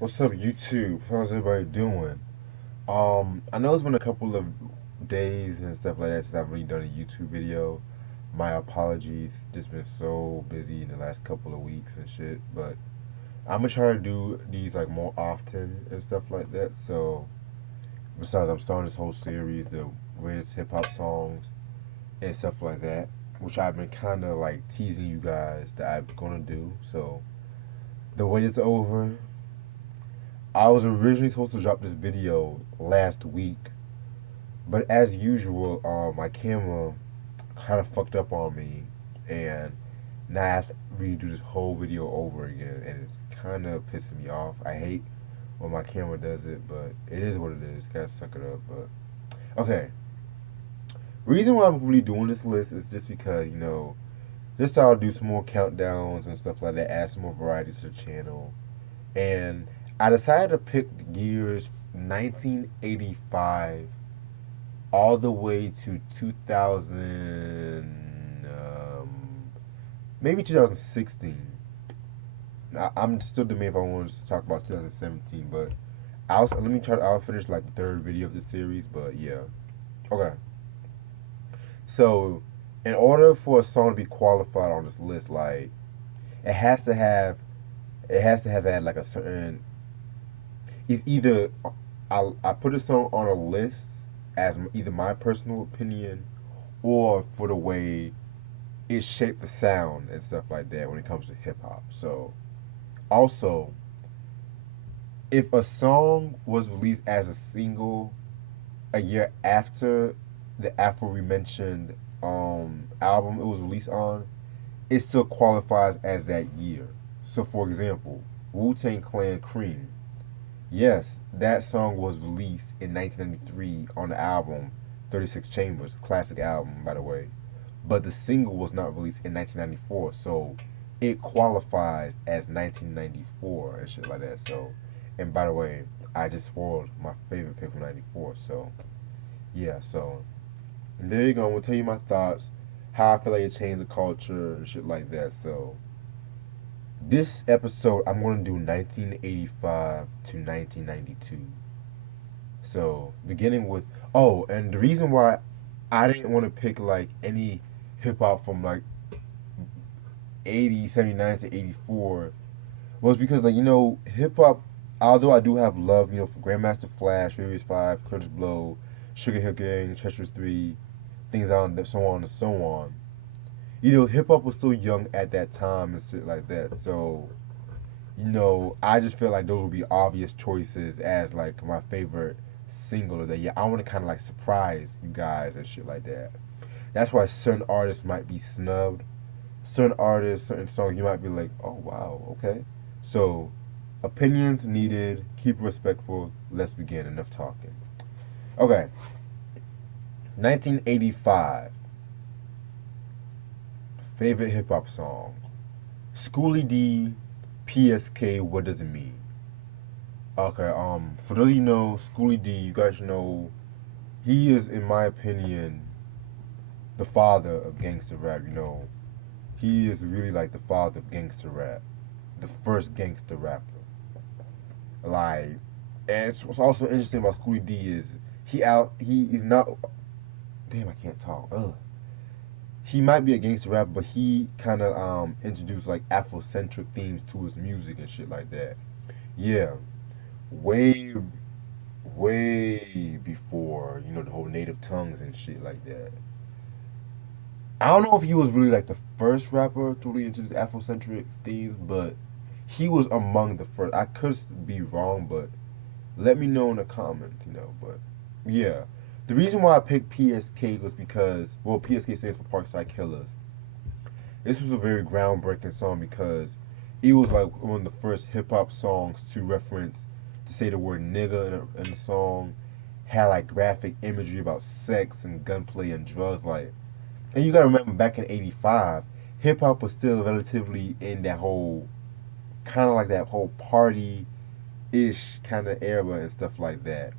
What's up, YouTube? How's everybody doing? I know it's been a couple of days and stuff like that since I've really done a YouTube video. My apologies. Just been so busy in the last couple of weeks and shit. But I'm gonna try to do these like more often and stuff like that. So besides, I'm starting this whole series, the greatest hip hop songs and stuff like that, which I've been kind of like teasing you guys that I'm gonna do. So the wait is over. I was originally supposed to drop this video last week, but as usual, my camera kind of fucked up on me, and now I have to redo this whole video over again, and it's kind of pissing me off. I hate when my camera does it, but it is what it is. Gotta suck it up. But okay, reason why I'm really doing this list is just because just so I'll do some more countdowns and stuff like that, add some more variety to the channel, and I decided to pick years 1985 all the way to 2000, maybe 2016. I'm still debating if I want to talk about 2017, but let me try. I'll finish like the third video of the series, but yeah. Okay. So, in order for a song to be qualified on this list, like it has to have, it has to have had like a certain. It's either I put a song on a list as either my personal opinion or for the way it shaped the sound and stuff like that when it comes to hip hop. So also, if a song was released as a single a year after the aforementioned album it was released on, it still qualifies as that year. So for example, Wu Tang Clan Cream. Yes, that song was released in 1993 on the album 36 Chambers, classic album by the way. But the single was not released in 1994, so it qualifies as 1994 and shit like that. So, and by the way, I just spoiled my favorite pick from '94. So, yeah. So, and there you go. I'm gonna tell you my thoughts, how I feel like it changed the culture and shit like that. So, this episode I'm gonna do 1985 to 1992. So, beginning with and the reason why I didn't want to pick like any hip hop from like 80, 79 to 84 was because like hip hop, although I do have love for Grandmaster Flash, Furious 5, Curtis Blow, Sugar Hill Gang, Treacherous 3, things on so on and so on. Hip hop was still young at that time and shit like that. So I just feel like those would be obvious choices as like my favorite single of the year. I want to kind of like surprise you guys and shit like that. That's why certain artists might be snubbed. Certain artists, certain songs, you might be like, oh wow, okay. So, opinions needed. Keep it respectful. Let's begin. Enough talking. Okay, 1985 favorite hip hop song. Schoolie D, PSK. What does it mean? Okay. For those of you know, Schoolie D, you guys know, he is, in my opinion, the father of gangster rap. He is really like the father of gangster rap, the first gangster rapper. Like, and what's also interesting about Schoolie D is he is not. Damn, I can't talk. Ugh. He might be a gangster rapper, but he kind of introduced like Afrocentric themes to his music and shit like that. Yeah, way way before the whole native tongues and shit like that. I don't know if he was really like the first rapper to really introduce Afrocentric themes, but he was among the first. I could be wrong, but let me know in the comments. But yeah, the reason why I picked PSK was because, well, PSK stands for Parkside Killers. This was a very groundbreaking song because it was like one of the first hip hop songs to reference, to say the word nigga in the song, had like graphic imagery about sex and gunplay and drugs. Like, and you gotta remember back in '85, hip hop was still relatively in that whole kind of like that whole party ish kind of era and stuff like that.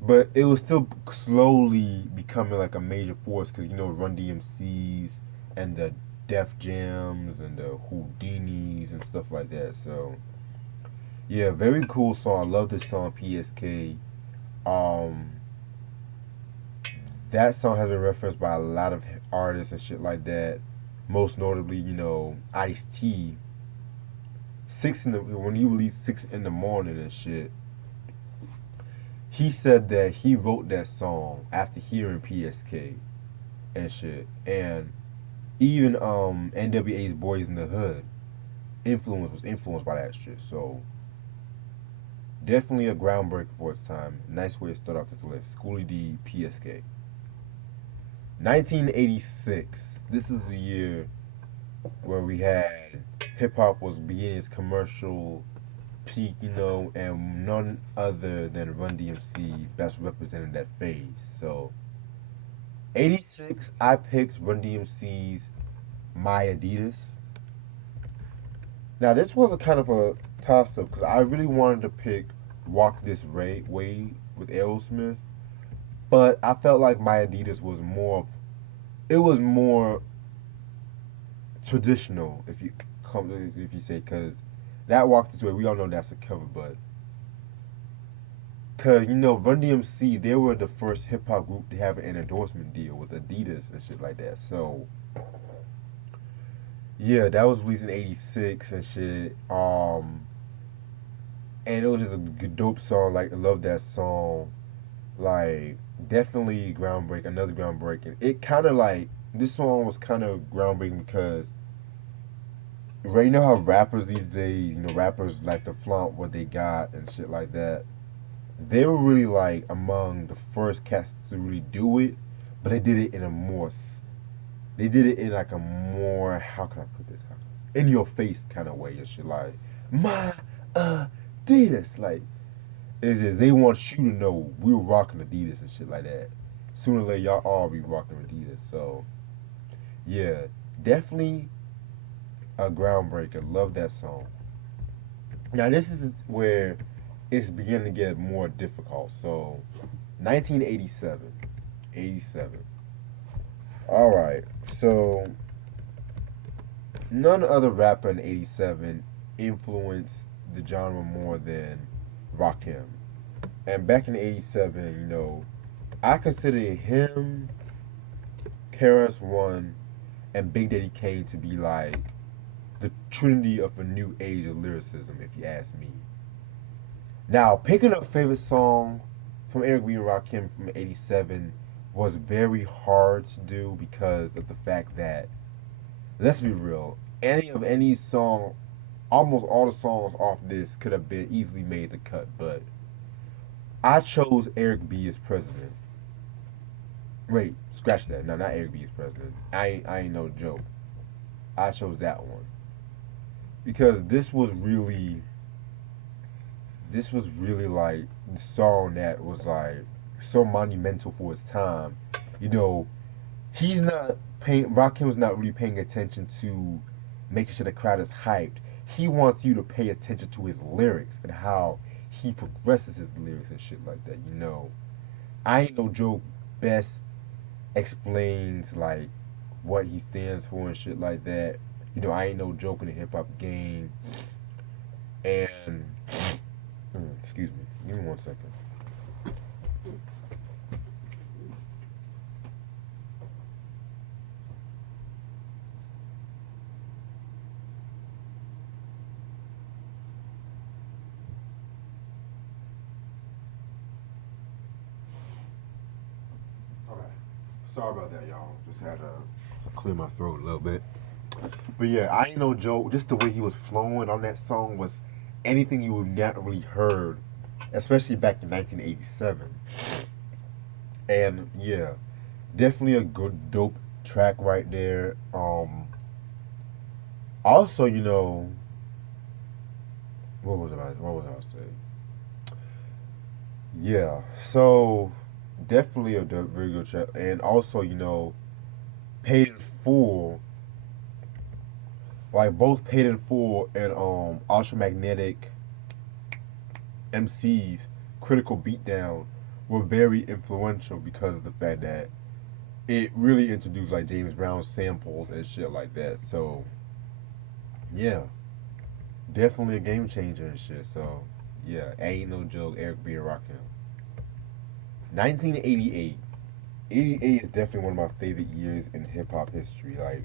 But it was still slowly becoming like a major force because Run DMC's and the Def Jams and the Houdinis and stuff like that. So Yeah, very cool song. I love this song, PSK. Um, that song has been referenced by a lot of artists and shit like that. Most notably, Ice T. When he released 6 in the morning and shit, he said that he wrote that song after hearing PSK and shit. And even N.W.A.'s Boys in the Hood was influenced by that shit. So definitely a groundbreaker for its time. Nice way to start off this list. Schoolie D, PSK. 1986. This is the year where we had hip hop was beginning its commercial peak, and none other than Run DMC best represented that phase. So 86, I picked Run DMC's My Adidas. Now this was a kind of a toss up because I really wanted to pick Walk This Way with Aerosmith, but I felt like My Adidas was more. It was more traditional, if you say, because that Walk This Way, we all know that's a cover, but because Run DMC, they were the first hip hop group to have an endorsement deal with Adidas and shit like that. So yeah, that was released in '86 and shit. And it was just a dope song. Like, I love that song. Like, definitely groundbreaking, another groundbreaking. It kind of like this song was kind of groundbreaking because right, you know how rappers these days, rappers like to flaunt what they got and shit like that. They were really like among the first cats to really do it, but they did it in a more, they did it in like a more, how can I put this, in your face kind of way and shit. Like, my Adidas, like, it's just, they want you to know we're rocking Adidas and shit like that. Sooner or later, y'all all be rocking Adidas. So yeah, definitely a groundbreaker. Love that song. Now this is where it's beginning to get more difficult. So 1987. 87. All right. So none other rapper in 87 influenced the genre more than Rakim. And back in 87, I consider him, KRS One, and Big Daddy Kane to be like the trinity of a new age of lyricism, if you ask me. Now, picking a favorite song from Eric B. and Rakim from '87 was very hard to do because of the fact that, let's be real, any song, almost all the songs off this could have been easily made the cut, but I chose Eric B. as president. Wait, scratch that. No, not Eric B. as president. I ain't no joke. I chose that one because this was really like the song that was like so monumental for its time. You know, he's not paying. Rakim's not really paying attention to making sure the crowd is hyped. He wants you to pay attention to his lyrics and how he progresses his lyrics and shit like that. I ain't no joke. Best explains like what he stands for and shit like that. I ain't no joke in the hip hop game. And excuse me, give me 1 second. Okay, sorry about that, y'all. Just had to clear my throat a little bit. But yeah, I ain't no joke. Just the way he was flowing on that song was anything you would not really heard, especially back in 1987. And yeah, definitely a good dope track right there. Also, what was I saying? Yeah, so definitely a very good track, and also Paid in Full, like both Paid in Full and Ultramagnetic MC's Critical Beatdown were very influential because of the fact that it really introduced like James Brown samples and shit like that. So yeah, Definitely a game changer and shit. So yeah, ain't no joke. Eric B. and Rakim. 1988. 88 is definitely one of my favorite years in hip hop history. Like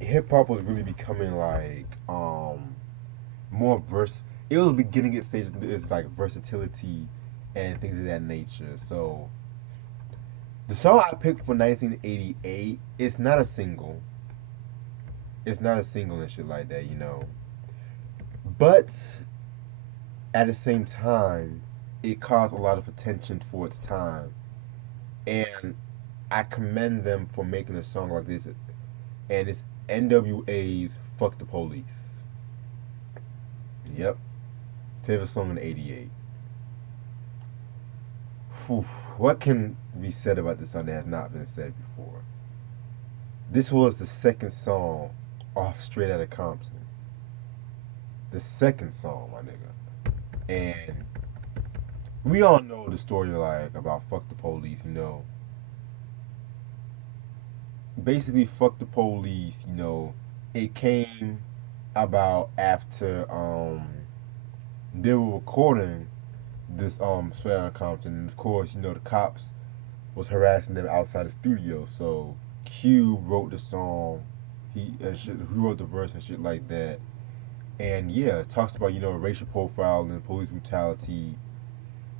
hip hop was really becoming like more vers. It was beginning its stage is like versatility and things of that nature. So the song I picked for 1988, it's not a single. It's not a single and shit like that, you know. But at the same time, it caused a lot of attention for its time, and I commend them for making a song like this. And it's N.W.A.'s "Fuck the Police." Yep, favorite song in '88. Whew. What can be said about this song that has not been said before? This was the second song off Straight Outta Compton. The second song, my nigga. And we all know the story like about fuck the police, you know. Basically fuck the police, you know. It came about after they were recording this Straight Outta Compton, and of course, you know, the cops was harassing them outside the studio. So Q wrote the song. He wrote the verse and shit like that. And yeah, it talks about, you know, racial profiling, police brutality,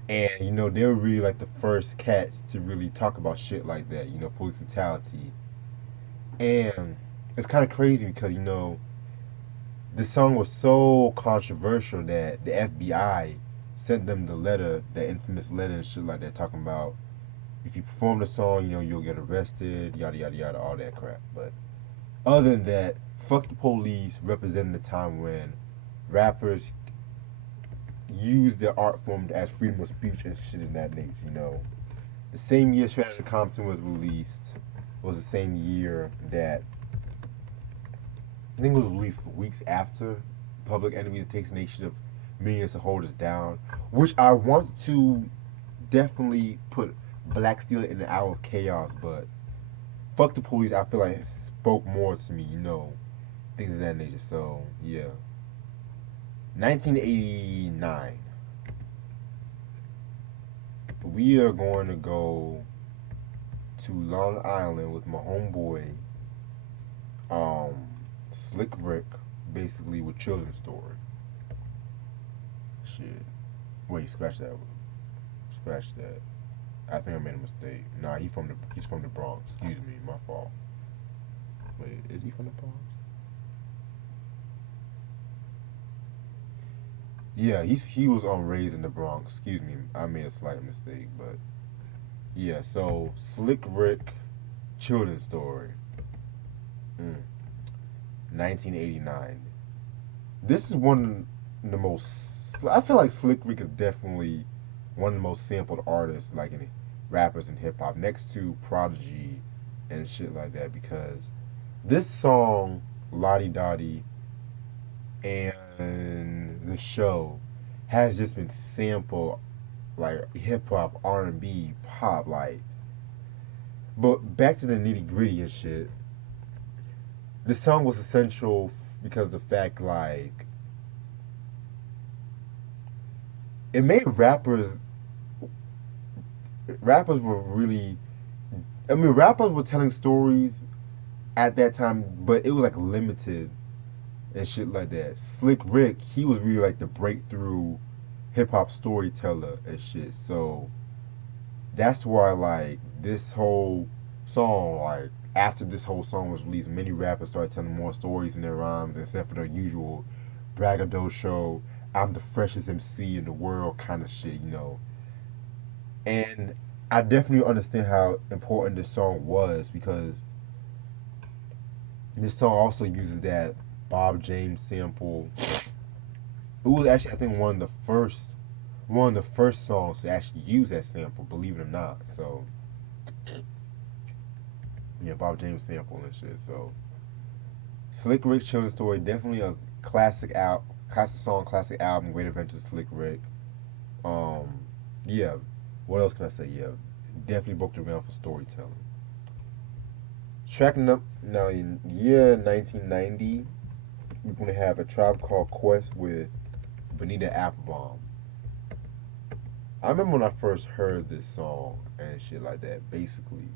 and you know they were really like the first cats to really talk about shit like that. You know, police brutality, and it's kind of crazy because you know this song was so controversial that the FBI sent them the letter, the infamous letter and shit like that, talking about if you perform the song, you know, you'll get arrested, yada yada yada, all that crap. But other than that, fuck the police represented the time when rappers used their art form as freedom of speech and shit in that nature, you know. The same year Straight Outta Compton was released was the same year that I think it was released weeks after Public Enemy takes Nation of Millions to Hold Us Down, which I want to definitely put Black Steel in the Hour of Chaos, but Fuck the Police I feel like spoke more to me, you know, things of that nature. So yeah. 1989. We are going to go to Long Island with my homeboy, um, Slick Rick, basically with Children's Story. Shit. Wait, scratch that. Scratch that. I think I made a mistake. Nah, he's from the Bronx. Excuse me, my fault. Wait, is he from the Bronx? Yeah, he was raised in the Bronx. Excuse me, I made a slight mistake, but yeah. So Slick Rick, Children's Story, 1989. This is one of the most. I feel like Slick Rick is definitely one of the most sampled artists, like in rappers and hip hop, next to Prodigy and shit like that. Because this song, Lottie Dottie, and the show has just been sampled like hip hop, R and B, pop, like. But back to the nitty gritty and shit. This song was essential because the fact like it made rappers were really. I mean, rappers were telling stories at that time, but it was like limited and shit like that. Slick Rick, he was really like the breakthrough hip hop storyteller and shit. So that's why like this whole song, like after this whole song was released, many rappers started telling more stories in their rhymes except for their usual braggadocio, I'm the freshest MC in the world kind of shit, you know. And I definitely understand how important this song was because this song also uses that Bob James sample. It was actually I think one of the first songs to actually use that sample, believe it or not. So yeah, Bob James sample and shit. So Slick Rick Children's Story definitely a classic song, classic album, Great Adventures of Slick Rick. Um, yeah. What else can I say? Yeah, definitely broke the ground for storytelling. Tracking up now in year 1990. we're gonna have a Tribe Called Quest with Bonita Applebum. I remember when I first heard this song and shit like that, basically,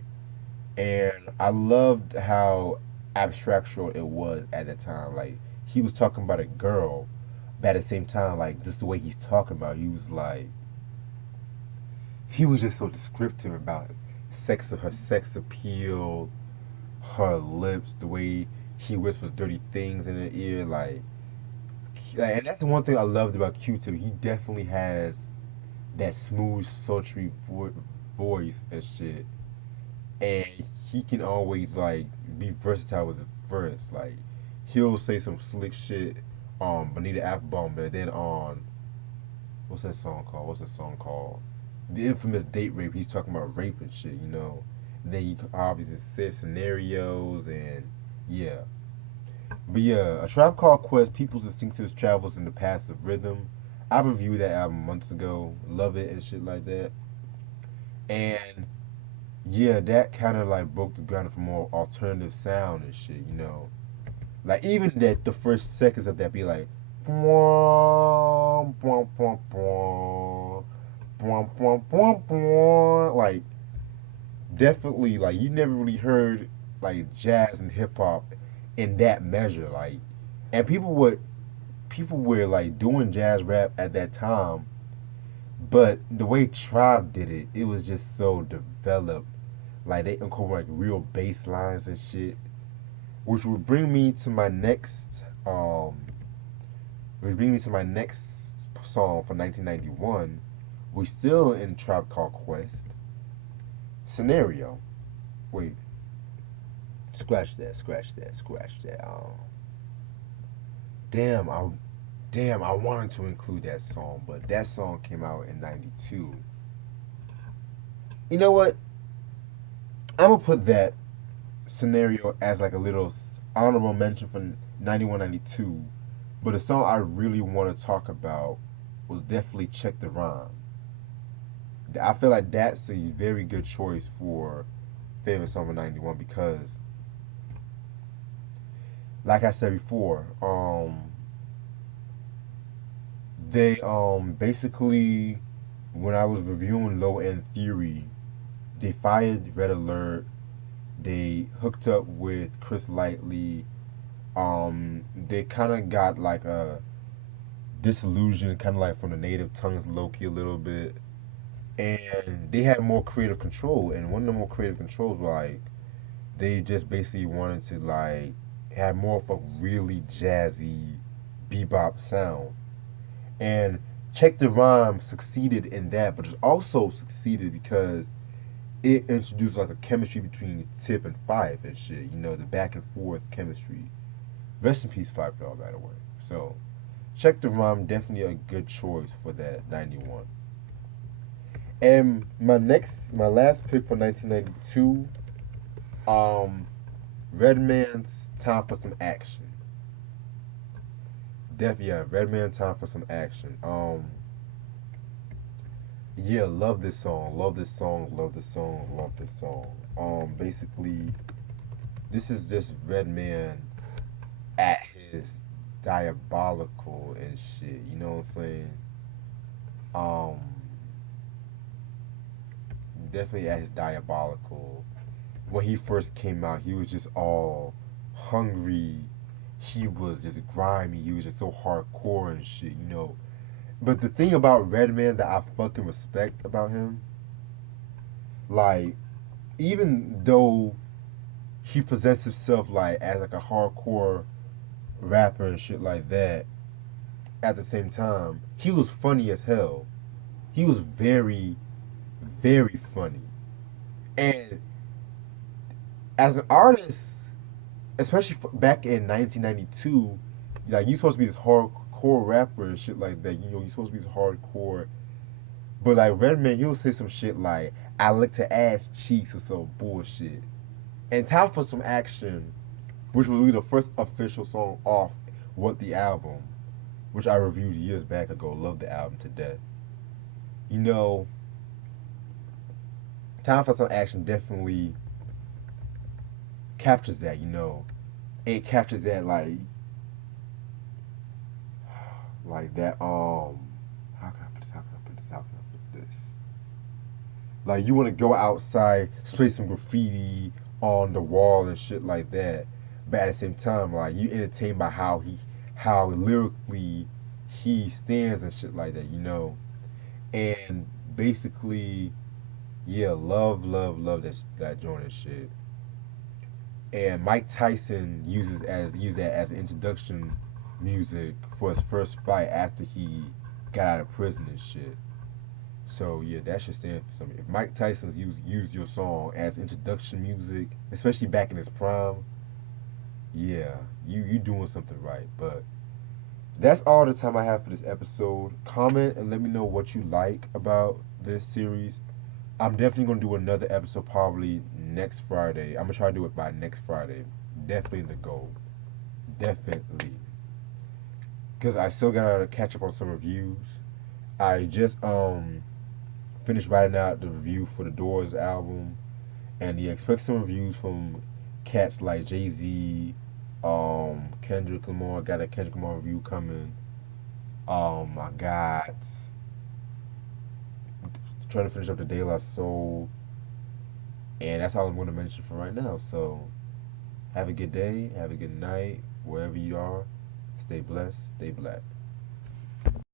and I loved how abstractual it was at the time. Like he was talking about a girl, but at the same time, like just the way he's talking about, he was like he was just so descriptive about her sex appeal, her lips, the way he whispers dirty things in her ear, and that's the one thing I loved about Q-Tip. He definitely has that smooth, sultry voice and shit, and he can always like be versatile with his verse. Like he'll say some slick shit on Bonita Applebum, but then on what's that song called? What's that song called? The infamous date rape. He's talking about rape and shit, you know. And then you obviously set scenarios and yeah. But yeah, a Tribe Called Quest, People's Instinctive Travels in the Path of Rhythm. I reviewed that album months ago. Love it and shit like that. And yeah, that kind of like broke the ground for more alternative sound and shit, you know. Like even that the first seconds of that be like, like definitely like you never really heard like jazz and hip hop in that measure, like, and people were like doing jazz rap at that time, but the way Tribe did it, it was just so developed. Like they incorporate like real bass lines and shit, which would bring me to my next um, which brings me to my next song from 1991. We still in Tribe Called Quest. Scenario. Wait, scratch that, scratch that, scratch that. Damn, I wanted to include that song, but that song came out in '92. You know what? I'm gonna put that scenario as like a little honorable mention for 91, 92. But the song I really want to talk about was definitely Check the Rhyme. I feel like that's a very good choice for favorite song of '91 because, like I said before, they basically when I was reviewing Low End Theory, they fired Red Alert. They hooked up with Chris Lightly. They kind of got like a disillusion, kind of like from the Native Tongues Loki a little bit, and they had more creative control. And one of the more creative controls were like they just basically wanted to like have more of a really jazzy bebop sound. And Check the Rhyme succeeded in that, but it also succeeded because it introduced like a chemistry between Tip and Fife and shit. You know, the back and forth chemistry. Rest in peace, Fife Dog, by the way. So, Check the Rhyme, definitely a good choice for that 91. And my last pick for 1992, um, Redman's Time for Some Action. Yeah, Redman Time for Some Action. Yeah, love this song, love this song, love this song, love this song. Basically, this is just Redman at his diabolical and shit. You know what I'm saying? Um, definitely at his diabolical. When he first came out, he was just all hungry. He was just grimy. He was just so hardcore and shit. You know. But the thing about Redman that I fucking respect about him, like, even though he presents himself like as like a hardcore rapper and shit like that, at the same time, he was funny as hell. He was very, very funny. And as an artist, especially back in 1992, like you supposed to be this hardcore rapper and shit like that. You know, you supposed to be this hardcore. But like Redman, he'll say some shit like, "I lick to ass cheeks" or some bullshit. And Time for Some Action, which was really the first official song off What the Album, which I reviewed years back ago. Love the album to death. You know, Time for Some Action definitely captures that. You know, it captures that like Like that. How can I put this? How can I put this? How can I put this? Like you want to go outside, spray some graffiti on the wall and shit like that. But at the same time, like you entertained by how lyrically he stands and shit like that, you know. And basically, yeah, love that joint and shit. And Mike Tyson used that as introduction music for his first fight after he got out of prison and shit. So yeah, that should stand for something. If Mike Tyson's used your song as introduction music, especially back in his prime, yeah, you doing something right. But that's all the time I have for this episode. Comment and let me know what you like about this series. I'm definitely gonna do another episode probably next Friday. I'm gonna try to do it by next Friday. Definitely the goal. Definitely. Because I still gotta catch up on some reviews. I just finished writing out the review for the Doors album, and yeah, expect some reviews from cats like Jay Z, Kendrick Lamar. Got a Kendrick Lamar review coming. I got trying to finish up the De La Soul, and that's all I'm going to mention for right now. So have a good day, have a good night, wherever you are. Stay blessed, stay black.